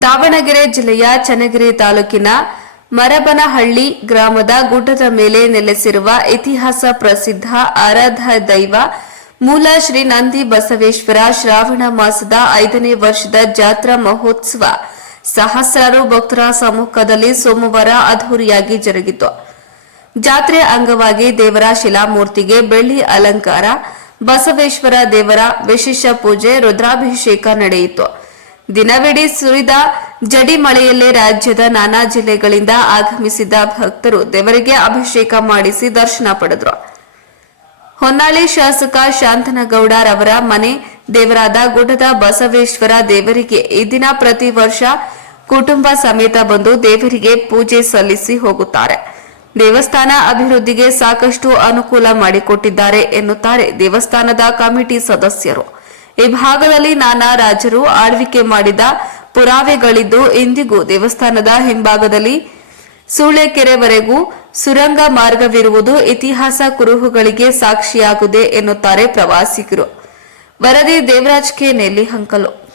ದಾವಣಗೆರೆ ಜಿಲ್ಲೆಯ ಚನ್ನಗಿರಿ ತಾಲೂಕಿನ ಮರಬನಹಳ್ಳಿ ಗ್ರಾಮದ ಗುಡ್ಡದ ಮೇಲೆ ನೆಲೆಸಿರುವ ಇತಿಹಾಸ ಪ್ರಸಿದ್ಧ ಆರಾಧ ದೈವ ಮೂಲ ಶ್ರೀ ನಂದಿ ಬಸವೇಶ್ವರ ಶ್ರಾವಣ ಮಾಸದ ಐದನೇ ವರ್ಷದ ಜಾತ್ರಾ ಮಹೋತ್ಸವ. ಸಹಸ್ರಾರು ಭಕ್ತರ ಸಮ್ಮುಖದಲ್ಲಿ ಸೋಮವಾರ ಅದ್ದೂರಿಯಾಗಿ ಜರುಗಿತು. ಜಾತ್ರೆ ಅಂಗವಾಗಿ ದೇವರ ಶಿಲಾಮೂರ್ತಿಗೆ ಬೆಳ್ಳಿ ಅಲಂಕಾರ, ಬಸವೇಶ್ವರ ದೇವರ ವಿಶೇಷ ಪೂಜೆ, ರುದ್ರಾಭಿಷೇಕ ನಡೆಯಿತು. ದಿನವಿಡೀ ಸುರಿದ ಜಡಿ ಮಳೆಯಲ್ಲೇ ರಾಜ್ಯದ ನಾನಾ ಜಿಲ್ಲೆಗಳಿಂದ ಆಗಮಿಸಿದ್ದ ಭಕ್ತರು ದೇವರಿಗೆ ಅಭಿಷೇಕ ಮಾಡಿಸಿ ದರ್ಶನ ಪಡೆದರು. ಹೊನ್ನಾಳಿ ಶಾಸಕ ಶಾಂತನಗೌಡರವರ ಮನೆ ದೇವರಾದ ಗುಡ್ಡದ ಬಸವೇಶ್ವರ ದೇವರಿಗೆ ಈ ದಿನ ಪ್ರತಿ ವರ್ಷ ಕುಟುಂಬ ಸಮೇತ ಬಂದು ದೇವರಿಗೆ ಪೂಜೆ ಸಲ್ಲಿಸಿ ಹೋಗುತ್ತಾರೆ. ದೇವಸ್ಥಾನ ಅಭಿವೃದ್ಧಿಗೆ ಸಾಕಷ್ಟು ಅನುಕೂಲ ಮಾಡಿಕೊಟ್ಟಿದ್ದಾರೆ ಎನ್ನುತ್ತಾರೆ ದೇವಸ್ಥಾನದ ಕಮಿಟಿ ಸದಸ್ಯರು. ಈ ಭಾಗದಲ್ಲಿ ನಾನಾ ರಾಜರು ಆಳ್ವಿಕೆ ಮಾಡಿದ ಪುರಾವೆಗಳಿದ್ದು ಇಂದಿಗೂ ದೇವಸ್ಥಾನದ ಹಿಂಭಾಗದಲ್ಲಿ ಸೂಳೆಕೆರೆವರೆಗೂ ಸುರಂಗ ಮಾರ್ಗವಿರುವುದು ಇತಿಹಾಸ ಕುರುಹುಗಳಿಗೆ ಸಾಕ್ಷಿಯಾಗಿದೆ ಎನ್ನುತ್ತಾರೆ ಪ್ರವಾಸಿಗರು. ವರದಿ ದೇವರಾಜ್ ಕೆ. ನೆಲ್ಲಿಹಂಕಲು.